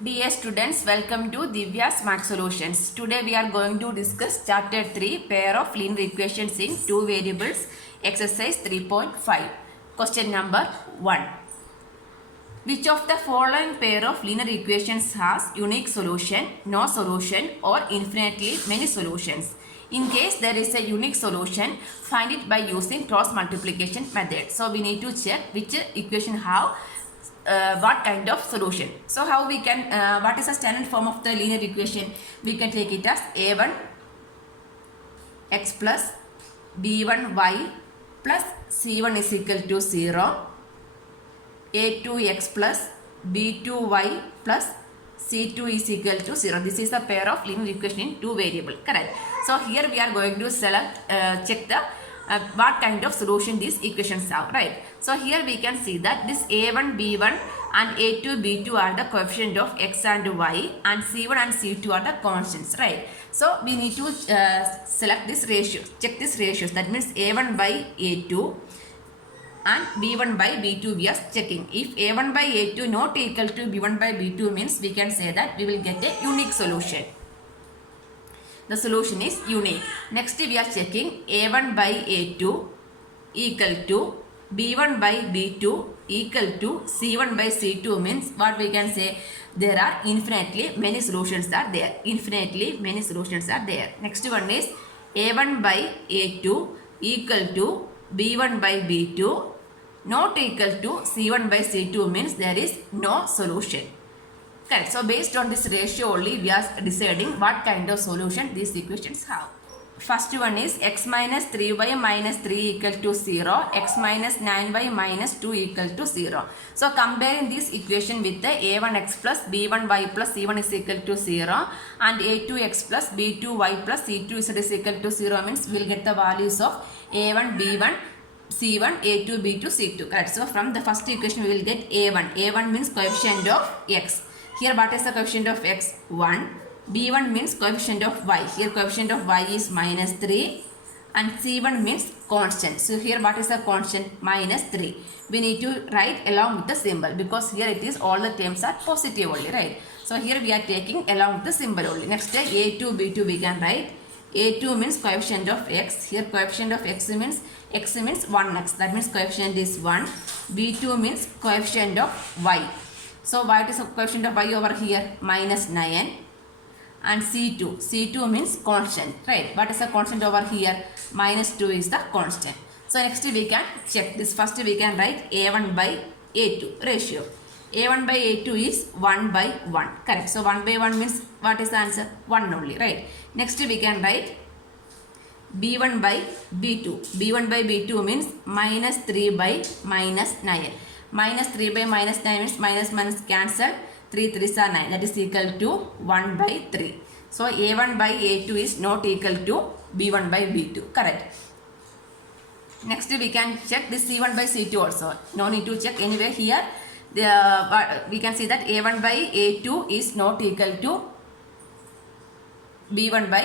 Dear students, welcome to Divya's Math Solutions. Today we are going to discuss Chapter 3, Pair of Linear Equations in Two Variables, Exercise 3.5. Question number 1. Which of the following pair of linear equations has unique solution, no solution, or infinitely many solutions? In case there is a unique solution, find it by using cross multiplication method. So we need to check which equation have what kind of solution. So how we can, what is the standard form of the linear equation? We can take it as a1 x plus b1 y plus c1 is equal to 0, a2 x plus b2 y plus c2 is equal to 0. This is the pair of linear equation in two variable, correct? So here we are going to select, check the what kind of solution these equations have, right? So here we can see that this a1 b1 and a2 b2 are the coefficient of x and y, and c1 and c2 are the constants, right? So we need to select this ratio, check this ratios. That means a1 by a2 and b1 by b2 we are checking. If a1 by a2 not equal to b1 by b2 means we can say that we will get a unique solution. The solution is unique. Next we are checking a1 by a2 equal to b1 by b2 equal to c1 by c2 means what we can say, there are infinitely many solutions are there. Infinitely many solutions are there. Next one is a1 by a2 equal to b1 by b2 not equal to c1 by c2 means there is no solution. Correct. So based on this ratio only we are deciding what kind of solution these equations have. First one is x minus 3y minus 3 equal to 0, x minus 9y minus 2 equal to 0. So comparing this equation with the a1x plus b1y plus c1 is equal to 0 and a2x plus b2y plus c2 is equal to 0 means we will get the values of a1, b1, c1, a2, b2, c2. Correct. So from the first equation we will get a1. a1 means coefficient of x. Here what is the coefficient of x? 1. b1 means coefficient of y. Here coefficient of y is minus 3 and c1 means constant. So here what is the constant? Minus 3. We need to write along with the symbol because here it is all the terms are positive only, right? So here we are taking along with the symbol only. Next a2, b2 we can write. a2 means coefficient of x. Here coefficient of x means 1x. That means coefficient is 1. b2 means coefficient of y. So what is the coefficient of y over here? Minus 9. And C2 means constant, right? What is the constant over here? Minus 2 is the constant. So next we can check this. First we can write a1 by a2 ratio. a1 by a2 is 1 by 1, correct? So 1 by 1 means what is the answer? 1 only, right? Next we can write b1 by b2. b1 by b2 means minus 3 by minus 9. Minus 3 by minus 9 means minus cancel. 3 3s are 9. That is equal to 1 by 3. So a1 by a2 is not equal to b1 by b2. Correct. Next we can check this c1 by c2 also. No need to check anyway here. We can see that a1 by a2 is not equal to b1 by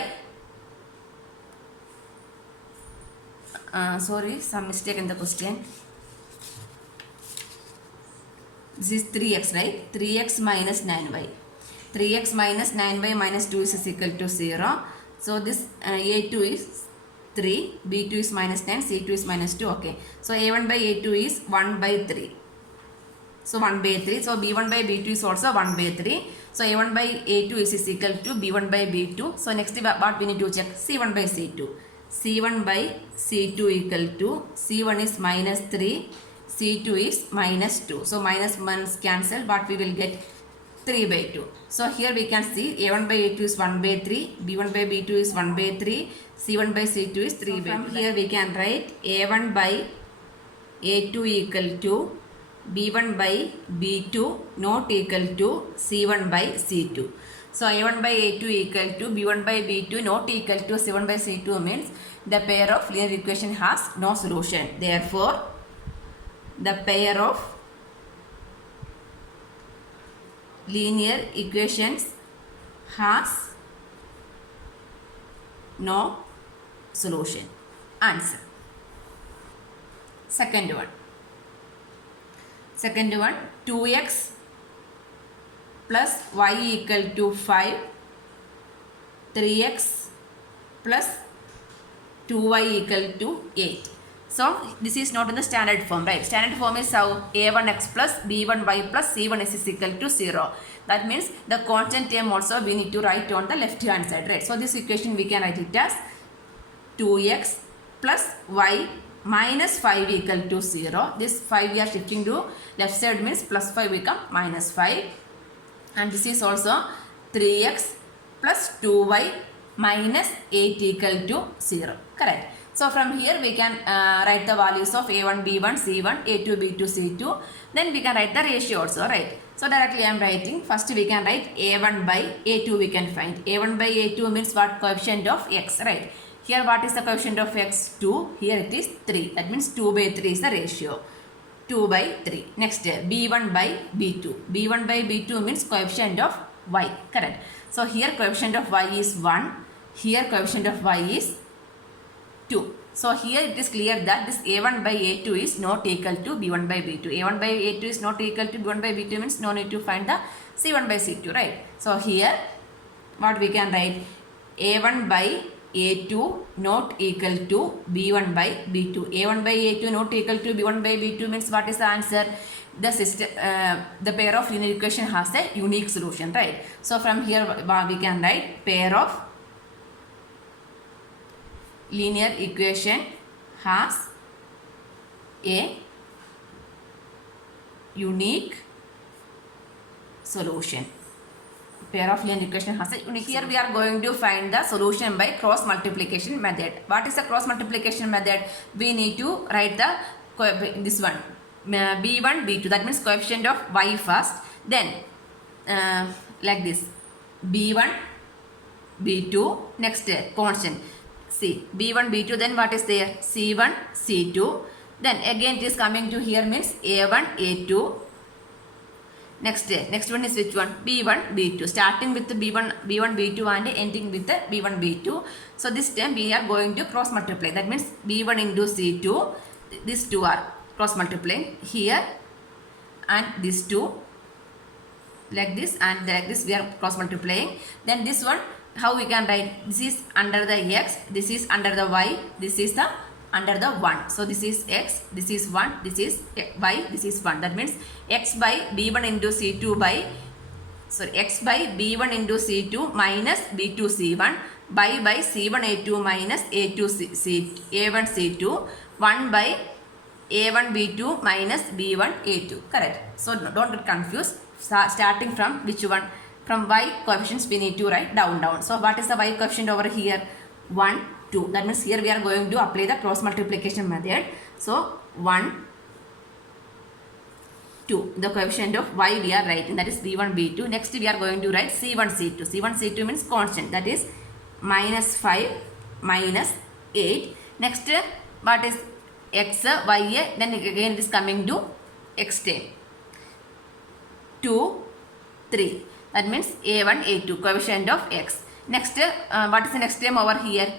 sorry, some mistake in the question. This is 3x, right? 3x minus 9y. 3x minus 9y minus 2 is equal to 0. So this a2 is 3, b2 is minus 9, c2 is minus 2. Okay. So a1 by a2 is 1 by 3. So 1 by 3. So b1 by b2 is also 1 by 3. So a1 by a2 is equal to b1 by b2. So next what we need to check? c1 by c2. c1 by c2 equal to, c1 is minus 3. C2 is minus 2. So minus 1 cancel, but we will get 3 by 2. So here we can see a1 by a2 is 1 by 3, b1 by b2 is 1 by 3, c1 by c2 is 3 by 2. Here we can write a1 by a2 equal to b1 by b2 not equal to c1 by c2. So a1 by a2 equal to b1 by b2 not equal to c1 by c2 means the pair of linear equation has no solution. Therefore, the pair of linear equations has no solution. Answer. Second one, 2x plus y equal to 5, 3x plus 2y equal to 8. So this is not in the standard form, right? Standard form is how a1x plus b1y plus c1s is equal to 0. That means the constant term also we need to write on the left hand side, right? So this equation we can write it as 2x plus y minus 5 equal to 0. This 5 we are shifting to left side, means plus 5 become minus 5. And this is also 3x plus 2y minus 8 equal to 0. Correct. So from here we can write the values of a1, b1, c1, a2, b2, c2. Then we can write the ratio also, right? So directly I am writing. First we can write a1 by a2 we can find. a1 by a2 means what? Coefficient of x, right? Here what is the coefficient of x? 2. Here it is 3. That means 2 by 3 is the ratio. 2 by 3. Next b1 by b2. b1 by b2 means coefficient of y. Correct. So here coefficient of y is 1. Here coefficient of y is 2. So here it is clear that this a1 by a2 is not equal to b1 by b2. a1 by a2 is not equal to b1 by b2 means no need to find the c1 by c2, right? So here what we can write? a1 by a2 not equal to b1 by b2. a1 by a2 not equal to b1 by b2 means what is the answer? The system, the pair of linear equation has a unique solution, right? So from here we can write pair of linear equation has a unique solution. Pair of linear equation has a unique. Here we are going to find the solution by cross multiplication method. What is the cross multiplication method? We need to write the this one b1 b2, that means coefficient of y first, then like this b1 b2, next constant c b1 b2, then what is there? c1 c2, then again it is coming to here means a1 a2. Next one is which one? b1 b2, starting with the b1 b2 and ending with the b1 b2. So this time we are going to cross multiply, that means b1 into c2, these two are cross multiplying here, and these two like this and like this we are cross multiplying. Then this one, how we can write? This is under the x, this is under the y, this is the under the 1. So this is x, this is 1, this is y, this is 1. That means x by b1 into c2 by, sorry, x by b1 into c2 minus b2 c1 by c1 a2 minus a2 a1 c2 1 by a1 b2 minus b1 a2. Correct. So don't get confused. Starting from which one? From y coefficients we need to write down. So what is the y coefficient over here? 1, 2. That means here we are going to apply the cross multiplication method. So 1, 2. The coefficient of y we are writing, that is b1 b2. Next we are going to write c1 c2. c1 c2 means constant, that is minus 5 minus 8. Next what is x, y, then again it is coming to x term. 2, 3. That means a1, a2, coefficient of x. Next, what is the next term over here?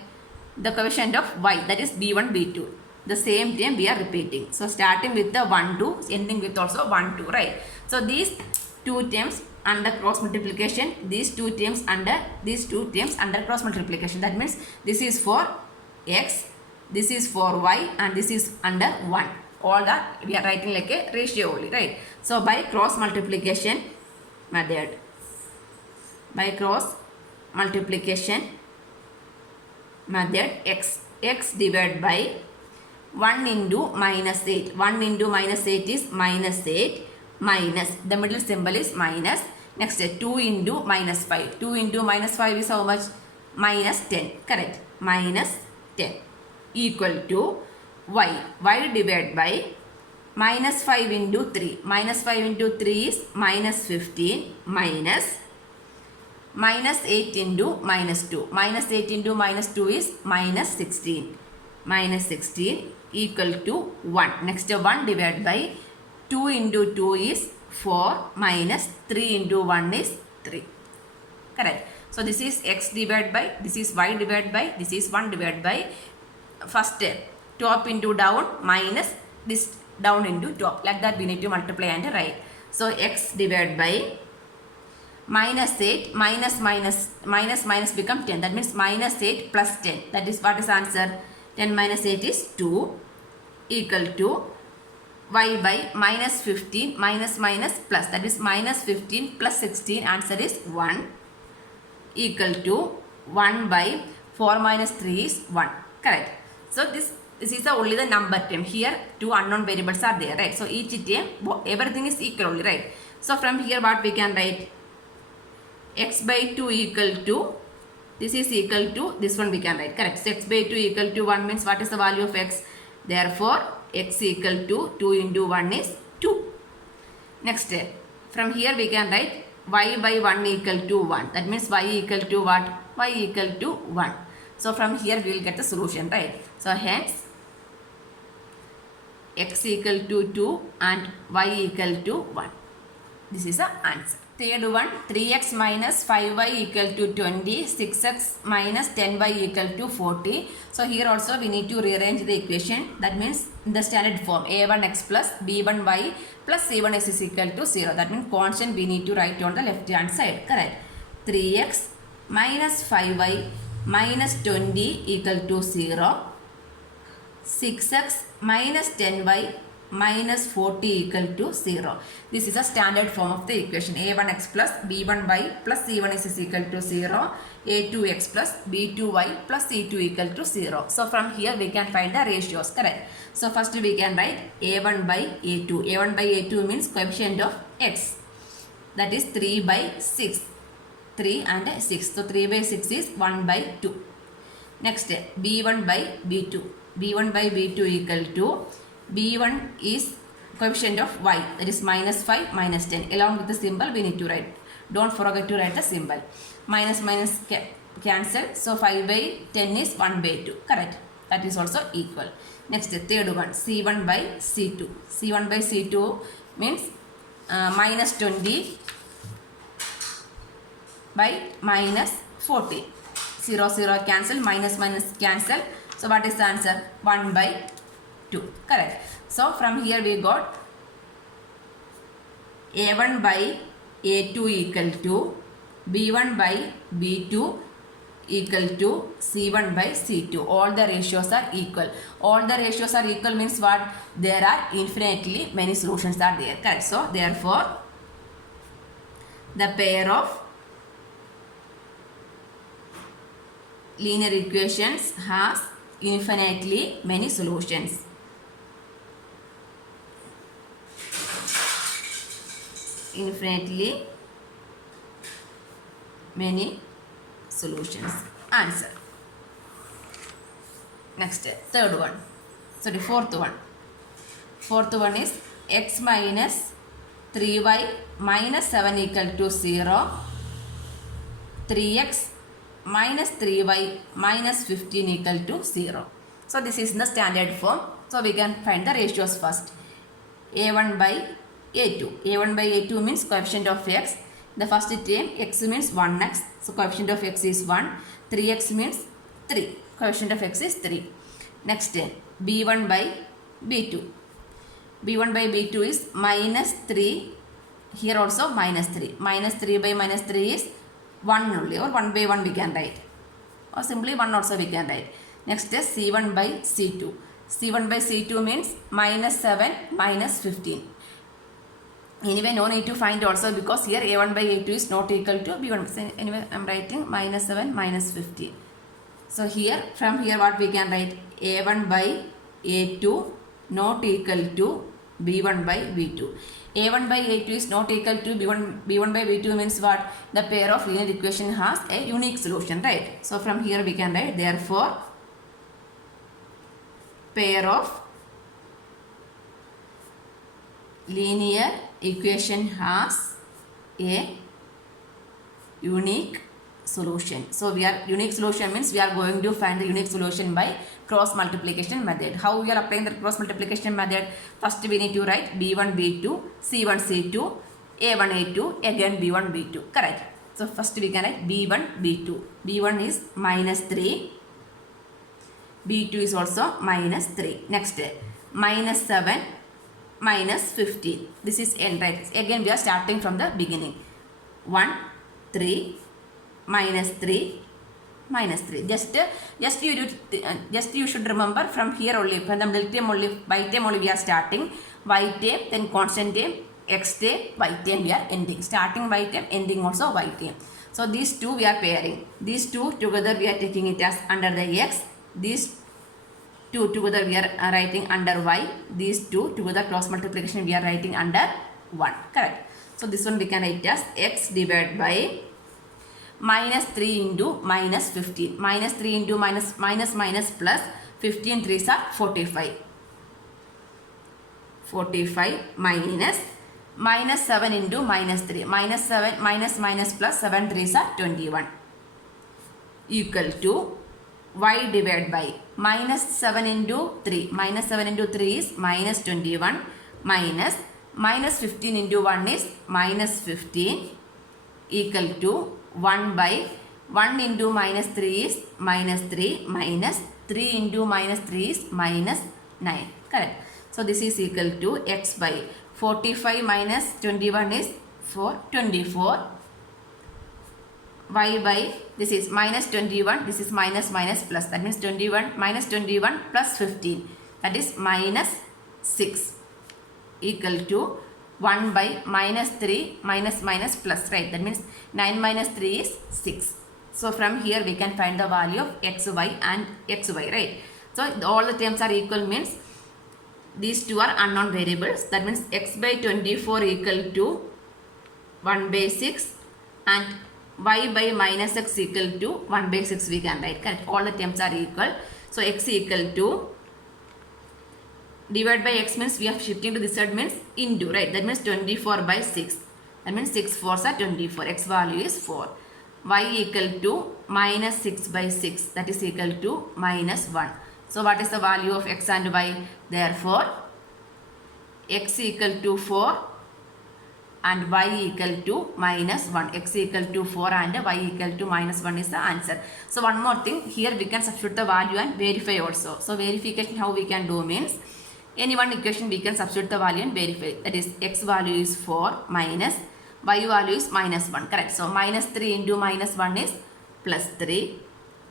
The coefficient of y, that is b1, b2. The same term we are repeating. So starting with the 1, 2, ending with also 1, 2, right? So these two terms under cross multiplication, these two terms under cross multiplication. That means this is for x, this is for y, and this is under 1. All that we are writing like a ratio only, right? So by cross multiplication method, by cross multiplication method, x divided by 1 into minus 8. 1 into minus 8 is minus 8 minus, the middle symbol is minus. Next 2 into minus 5. 2 into minus 5 is how much? Minus 10. Correct. Minus 10 equal to y. Y divided by minus 5 into 3. Minus 5 into 3 is minus 15 minus 8 into minus 2. Minus 8 into minus 2 is minus 16. Minus 16 equal to 1. Next 1 divided by 2 into 2 is 4 minus 3 into 1 is 3. Correct. So this is x divided by, this is y divided by, this is 1 divided by, first top into down minus this down into top. Like that we need to multiply and write. So x divided by minus 8 minus become 10. That means minus 8 plus 10. That is what is answer? 10 minus 8 is 2 equal to y by minus 15 minus plus. That is minus 15 plus 16. Answer is 1 equal to 1 by 4 minus 3 is 1. Correct. So this is the only the number term. Here two unknown variables are there, right? So each term everything is equal only, right? So from here what we can write? X by 2 equal to, this is equal to, this one we can write, correct? So x by 2 equal to 1 means what is the value of x? Therefore x equal to 2 into 1 is 2. Next, from here we can write y by 1 equal to 1. That means y equal to what? Y equal to 1. So from here we will get the solution, right? So hence x equal to 2 and y equal to 1. This is the answer. Third one, 3x minus 5y equal to 20, 6x minus 10y equal to 40. So here also we need to rearrange the equation. That means in the standard form, a1x plus b1y plus c1x is equal to 0. That means constant we need to write on the left hand side. Correct. 3x minus 5y minus 20 equal to 0. 6x minus 10y minus 40 equal to 0. This is a standard form of the equation. a1x plus b1y plus c1x is equal to 0. a2x plus b2y plus c2 equal to 0. So from here we can find the ratios. Correct. So first we can write a1 by a2. a1 by a2 means coefficient of x. That is 3 by 6. 3 and 6. So 3 by 6 is 1 by 2. Next, b1 by b2. b1 by b2 equal to, b1 is coefficient of y, that is minus 5 minus 10. Along with the symbol we need to write. Don't forget to write the symbol. Minus cancel. So 5 by 10 is 1 by 2. Correct. That is also equal. Next, third one, c1 by c2. c1 by c2 means minus 20 by minus 40. 0 0 cancel, minus cancel. So what is the answer? 1 by 2. Correct. So from here we got a1 by a2 equal to b1 by b2 equal to c1 by c2. All the ratios are equal. All the ratios are equal means what? There are infinitely many solutions are there. Correct. So therefore the pair of linear equations has infinitely many solutions. Infinitely many solutions. Answer. Next, third one. Sorry, fourth one. Fourth one is x minus 3y minus 7 equal to 0. 3x minus 3y minus 15 equal to 0. So this is in the standard form. So we can find the ratios first. a1 by a2. a1 by a2 means coefficient of x. The first term x means 1x. So coefficient of x is 1. 3x means 3. Coefficient of x is 3. Next b1 by b2. b1 by b2 is minus 3. Here also minus 3. Minus 3 by minus 3 is 1 only, or 1 by 1 we can write, or simply 1 also we can write. Next is c1 by c2. c1 by c2 means minus 7 minus 15. Anyway, no need to find also because here a1 by a2 is not equal to b1. So anyway, I am writing minus 7 minus 15. So here, from here what we can write? a1 by a2 not equal to b1 by b2. a1 by a2 is not equal to b1 by b2 means what? The pair of linear equation has a unique solution, right? So from here we can write, therefore pair of linear equation has a unique solution. So we are unique solution means we are going to find the unique solution by cross multiplication method. How we are applying the cross multiplication method? First we need to write b1 b2, c1 c2, a1 a2, again b1 b2. Correct. So first we can write b1 b2. b1 is minus 3, b2 is also minus 3. Next minus 7 minus 15. This is n, right? Again we are starting from the beginning. 1 3 minus 3 minus 3. Just you should remember from here only, from the milk term only, y term only we are starting, y term, then constant term, x term, y term we are ending. Starting y term, ending also y term. So these two we are pairing. These two together we are taking it as under the x. These two together we are writing under y. These two together cross multiplication we are writing under 1. Correct. So this one we can write as x divided by minus 3 into minus 15. Minus 3 into minus plus 15 3s are 45. 45 minus 7 into minus 3. Minus 7 minus plus 7 3s are 21. Equal to y divided by minus 7 into 3. Minus 7 into 3 is minus 21 minus 15 into 1 is minus 15 equal to 1 by 1 into minus 3 is minus 3 minus 3 into minus 3 is minus 9. Correct. So this is equal to x by 45 minus 21 is 24. Y by this is minus 21, this is minus plus, that means 21 minus 21 plus 15, that is minus 6 equal to 1 by minus 3 minus plus, right? That means 9 minus 3 is 6. So from here we can find the value of xy and xy, right? So all the terms are equal means these two are unknown variables. That means x by 24 equal to 1 by 6 and y by minus x equal to 1 by 6 we can write. Correct. All the terms are equal. So x equal to divided by x means we are shifting to this side means into, right? That means 24 by 6. That means 6 4s are 24. X value is 4. Y equal to minus 6 by 6. That is equal to minus 1. So what is the value of x and y? Therefore, x equal to 4 and y equal to minus 1. X equal to 4 and y equal to minus 1 is the answer. So one more thing, here we can substitute the value and verify also. So verification how we can do means, any one equation we can substitute the value and verify. That is x value is 4 minus y value is minus 1. Correct. So minus 3 into minus 1 is plus 3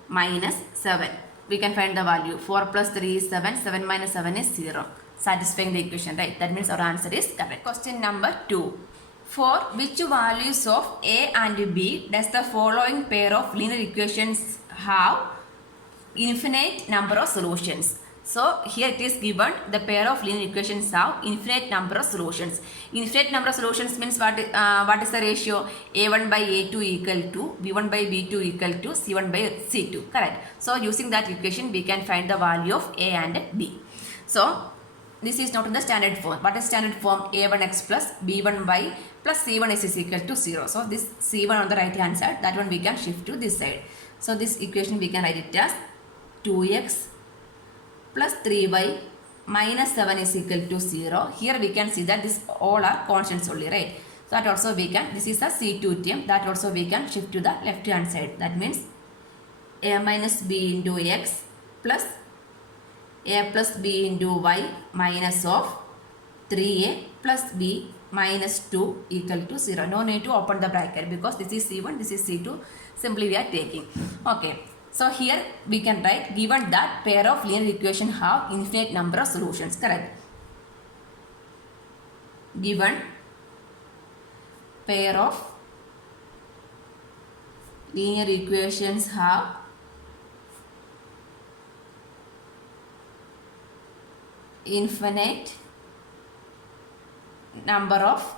minus 7. We can find the value. 4 plus 3 is 7. 7 minus 7 is 0. Satisfying the equation, right? That means our answer is correct. Question number 2. For which values of a and b does the following pair of linear equations have infinite number of solutions? So here it is given the pair of linear equations have infinite number of solutions. Infinite number of solutions means what is the ratio? A1 by A2 equal to B1 by B2 equal to C1 by C2. Correct. So using that equation we can find the value of A and B. So this is not in the standard form. What is standard form? A1x plus B1 by plus C1 is equal to 0. So this C1 on the right hand side, that one we can shift to this side. So this equation we can write it as 2x plus 3y minus 7 is equal to 0. Here we can see that this all are constants only, right? So that also we can, this is a C2 term, that also we can shift to the left hand side. That means a minus b into x plus a plus b into y minus of 3a plus b minus 2 equal to 0. No need to open the bracket because this is C1, this is C2. Simply we are taking. Okay. So here we can write, given that pair of linear equation have infinite number of solutions. Correct. Given pair of linear equations have infinite number of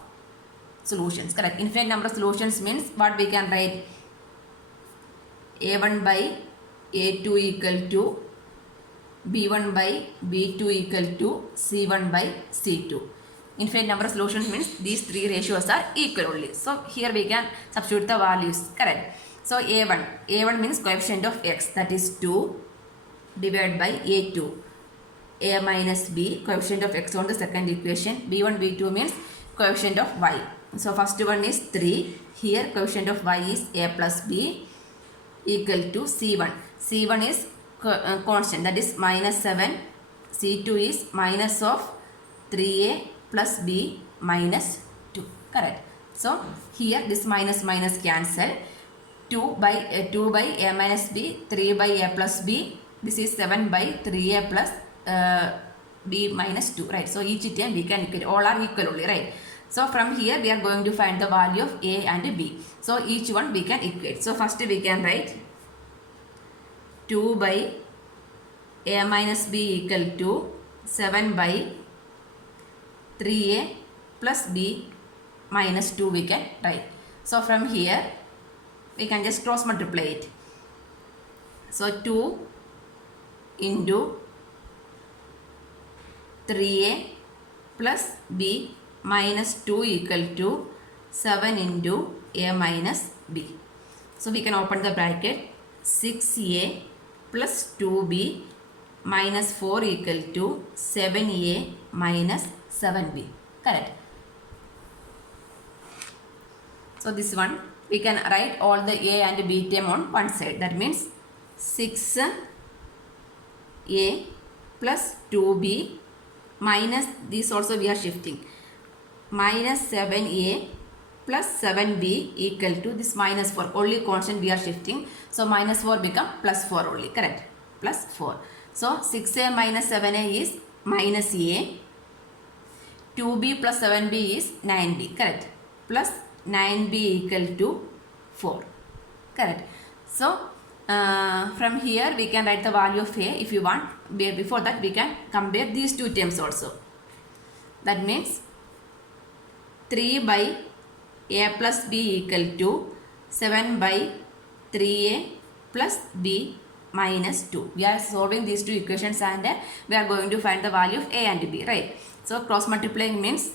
solutions. Correct. Infinite number of solutions means what we can write? A1 by A2 equal to B1 by B2 equal to C1 by C2. Infinite number of solutions means these three ratios are equal only. So here we can substitute the values. Correct. So A1 means coefficient of x, that is 2 divided by A2. A minus b, coefficient of x on the second equation. B1 B2 means coefficient of y. So first one is 3. Here coefficient of y is a plus b equal to C1. C1 is constant, that is minus 7. C2 is minus of 3a plus b minus 2. Correct. So here this minus minus cancel. 2 by a minus b, 3 by a plus b. This is 7 by 3a plus b minus 2, right? So each term we can equate, all are equal only, right? So from here we are going to find the value of a and b. So each one we can equate. So first we can write 2 by a minus b equal to 7 by 3a plus b minus 2 we can write. So from here we can just cross multiply it. So 2 into 3a plus b minus 2 equal to 7 into a minus b. So we can open the bracket. 6a plus 2b minus 4 equal to 7a minus 7b. Correct. So this one we can write all the a and b term on one side. That means 6a plus 2b minus, this also we are shifting, minus 7a plus 7b equal to this minus 4. Only constant we are shifting. So minus 4 become plus 4 only. Correct. Plus 4. So 6a minus 7a is minus a. 2b plus 7b is 9b. Correct. Plus 9b equal to 4. Correct. So from here we can write the value of a if you want. Before that we can compare these two terms also. That means 3 by a plus b equal to 7 by 3a plus b minus 2. We are solving these two equations and we are going to find the value of a and b, right? So cross multiplying means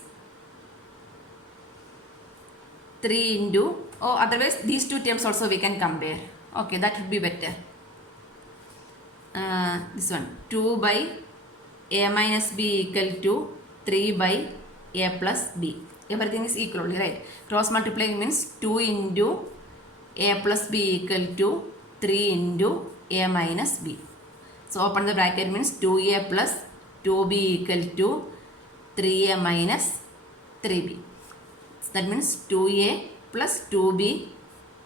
3 into, or otherwise these two terms also we can compare. Okay, that would be better. This one 2 by a minus b equal to 3 by a plus b. Everything is equal, right? Cross multiplying means 2 into a plus b equal to 3 into a minus b. So open the bracket means 2a plus 2b equal to 3a minus 3b. That means 2a plus 2b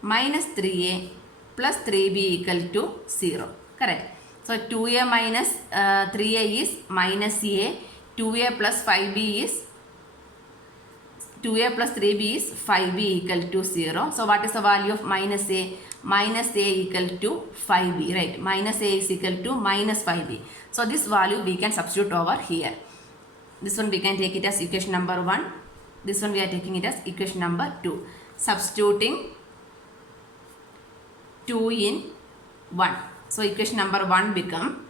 minus 3a plus 3b equal to 0. Correct. So 2a minus 3a is minus a. 2a plus 5b is 2a plus 3b is 5b equal to 0. So what is the value of minus a? Minus a equal to 5b, right? Minus a is equal to minus 5b. So this value we can substitute over here. This one we can take it as equation number 1. This one we are taking it as equation number 2. Substituting 2 in 1. So equation number 1 become,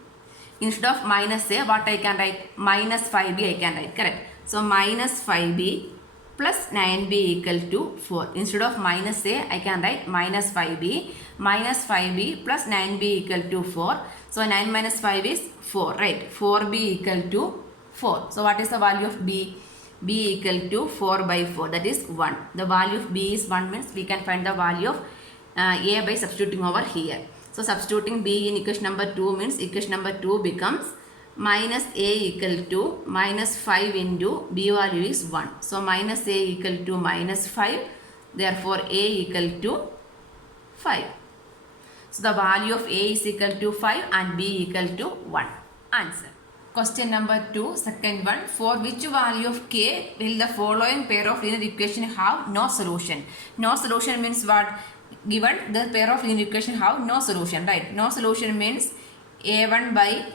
instead of minus a, what I can write? Minus 5b I can write. Correct. So minus 5b plus 9b equal to 4. Instead of minus a, I can write minus 5b. Minus 5b plus 9b equal to 4. So 9 minus 5 is 4, right? 4b equal to 4. So what is the value of b? B equal to 4 by 4. That is 1. The value of b is 1 means we can find the value of a by substituting over here. So substituting b in equation number 2 means equation number 2 becomes minus a equal to minus 5 into b value is 1. So minus a equal to minus 5. Therefore a equal to 5. So the value of a is equal to 5 and b equal to 1. Answer. Question number 2, second one. For which value of k will the following pair of linear equation have no solution? No solution means what? Given the pair of linear equation have no solution, right? No solution means a1 by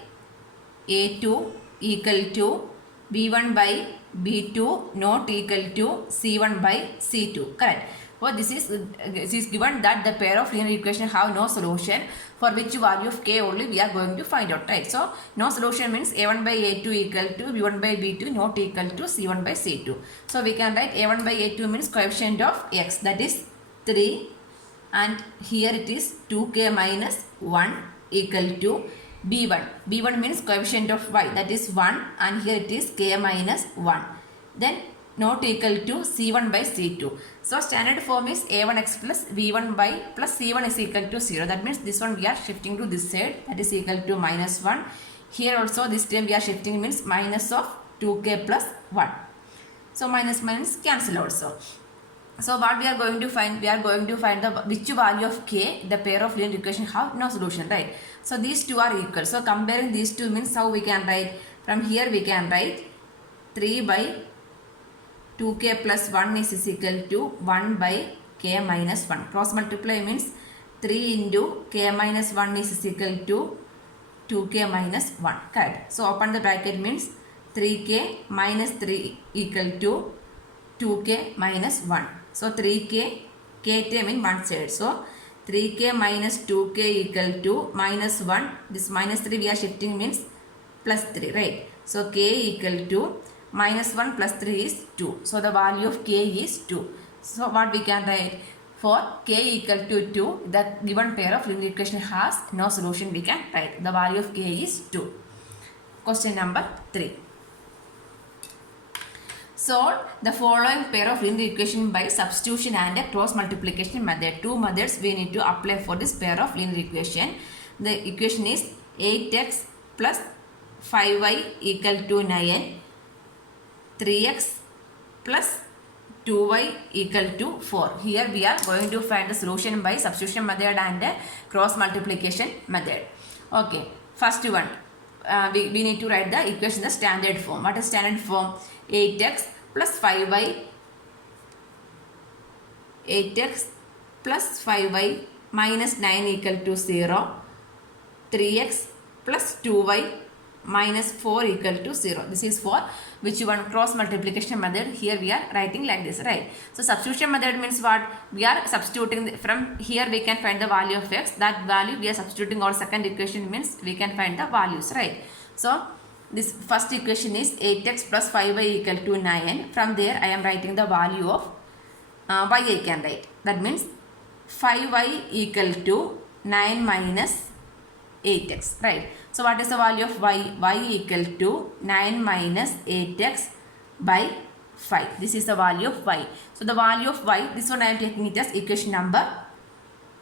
a2 equal to b1 by b2 not equal to c1 by c2. Correct. For this is given that the pair of linear equation have no solution, for which value of k only we are going to find out, right? So no solution means a1 by a2 equal to b1 by b2 not equal to c1 by c2. So we can write a1 by a2 means coefficient of x, that is 3, and here it is 2k minus 1 equal to b1. b1 means coefficient of y, that is 1, and here it is k minus 1. Then not equal to c1 by c2. So standard form is a1x plus v1 by plus c1 is equal to 0. That means this one we are shifting to this side, that is equal to minus 1. Here also this term we are shifting means minus of 2k plus 1. So minus minus cancel also. So what we are going to find? We are going to find the which value of k the pair of linear equation have no solution, right? So these two are equal. So comparing these two means how we can write? From here we can write 3 by 2k plus 1 is equal to 1 by k minus 1. Cross multiply means 3 into k minus 1 is equal to 2k minus 1. Correct. So open the bracket means 3k minus 3 equal to 2k minus 1. So 3k, k term in one side. So 3k minus 2k equal to minus 1. This minus 3 we are shifting means plus 3, right? So k equal to minus 1 plus 3 is 2. So the value of k is 2. So what we can write? For k equal to 2, the given pair of linear equation has no solution, we can write. The value of k is 2. Question number 3. Solve the following pair of linear equation by substitution and a cross multiplication method. Two methods we need to apply for this pair of linear equation. The equation is 8x plus 5y equal to 9, 3x plus 2y equal to 4. Here we are going to find the solution by substitution method and cross multiplication method. Okay, first one, we need to write the equation in the standard form. What is standard form? 8x plus 5y, 8x plus 5y minus 9 equal to 0, 3x plus 2y minus 4 equal to 0. This is for which one? Cross multiplication method. Here we are writing like this, right? So substitution method means what? We are substituting from here we can find the value of x. That value we are substituting our second equation means we can find the values, right? So this first equation is 8x plus 5y equal to 9. From there I am writing the value of y I can write. That means 5y equal to 9 minus 8x, right? So what is the value of y? Y equal to 9 minus 8x by 5. This is the value of y. So the value of y, this one I am taking it as equation number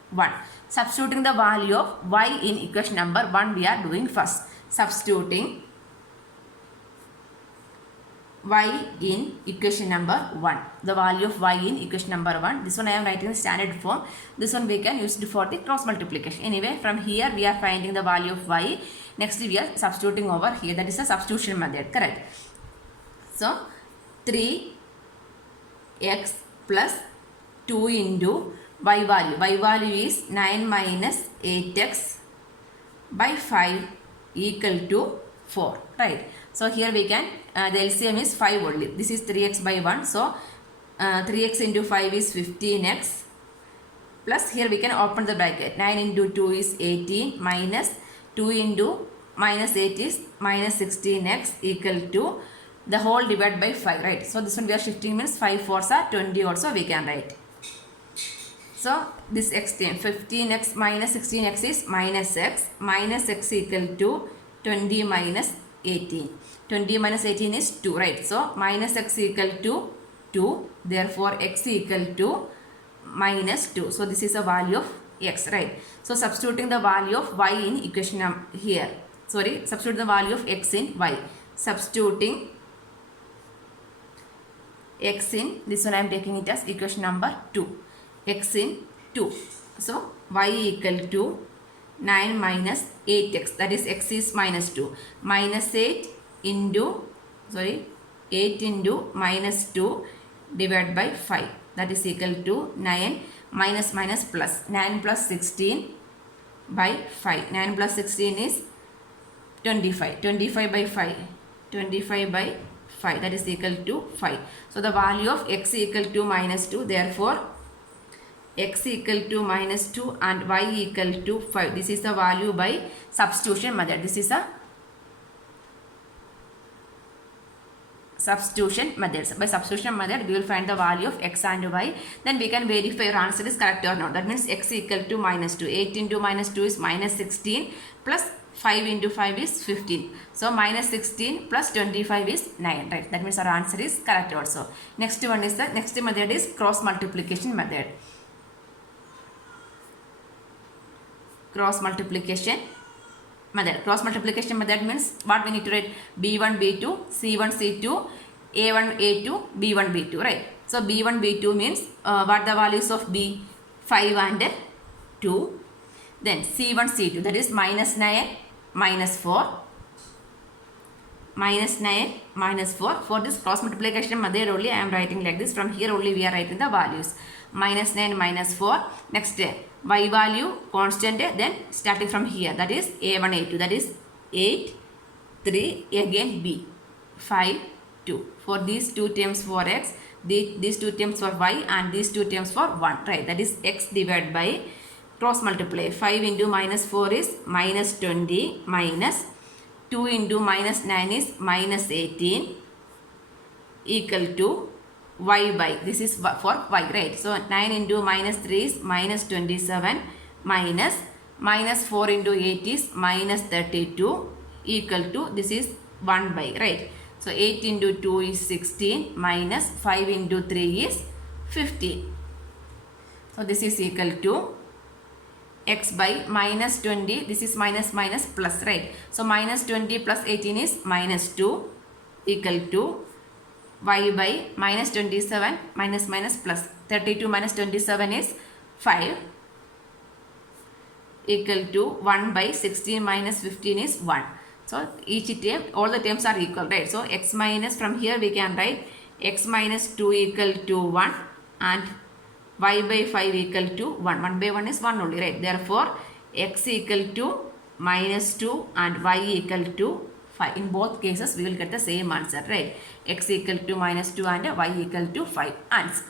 1. Substituting the value of y in equation number 1 we are doing first. Substituting y in equation number 1. The value of y in equation number 1. This one I am writing in standard form. This one we can use it for the cross multiplication. Anyway, from here we are finding the value of y. Next we are substituting over here. That is the substitution method. Correct. So 3x plus 2 into y value. Y value is 9 minus 8x by 5 equal to 4. Right. So here we can, the LCM is 5 only. This is 3x by 1. So 3x into 5 is 15x. Plus here we can open the bracket. 9 into 2 is 18 minus 2 into minus 8 is minus 16x equal to the whole divided by 5. Right. So this one we are shifting means 5 4s are 20 also we can write. So this x term 15x minus 16x is minus x equal to 20 minus 18. 20 minus 18 is 2, right? So minus x equal to 2. Therefore x equal to minus 2. So this is a value of x, right? So substituting the value of y in equation here. Sorry, substitute the value of x in y. Substituting x in, this one I am taking it as equation number 2. X in 2. So y equal to 9 minus 8x, that is x is minus 2. Minus 8 into, 8 into minus 2 divided by 5. That is equal to 9 minus minus plus. 9 plus 16 by 5. 9 plus 16 is 25. 25 by 5. 25 by 5. That is equal to 5. So the value of x equal to minus 2. Therefore, x equal to minus 2 and y equal to 5. This is the value by substitution method. This is a substitution method. By substitution method, we will find the value of x and y. Then we can verify your answer is correct or not. That means x equal to minus 2. 8 into minus 2 is minus 16 plus 5 into 5 is 15. So minus 16 plus 25 is 9. Right. That means our answer is correct also. Next one is the next method is cross multiplication method. Cross multiplication method. Cross multiplication method means what we need to write? B1, B2, C1, C2, A1, A2, B1, B2, right? So B1, B2 means what the values of B? 5 and 2. Then C1, C2, that is minus 9, minus 4. Minus 9, minus 4. For this cross multiplication method only I am writing like this. From here only we are writing the values. Minus 9, minus 4. Next, y value constant, then starting from here, that is A1, A2, that is 8, 3, again B, 5, 2. For these two terms for x, these two terms for y, and these two terms for 1, right? That is x divided by cross multiply. 5 into minus 4 is minus 20, minus 2 into minus 9 is minus 18, equal to y by, this is for y, right? So 9 into minus 3 is minus 27, minus 4 into 8 is minus 32, equal to, this is 1 by, right? So 8 into 2 is 16, minus 5 into 3 is 15. So this is equal to x by minus 20, this is minus plus, right? So minus 20 plus 18 is minus 2, equal to y by minus 27 minus plus 32 minus 27 is 5, equal to 1 by 16 minus 15 is 1. So each term, all the terms are equal, right? So x minus, from here we can write x minus 2 equal to 1 and y by 5 equal to 1. 1 by 1 is 1 only, right? Therefore x equal to minus 2 and y equal to 5. In both cases we will get the same answer, right? X equal to minus 2 and y equal to 5 answer.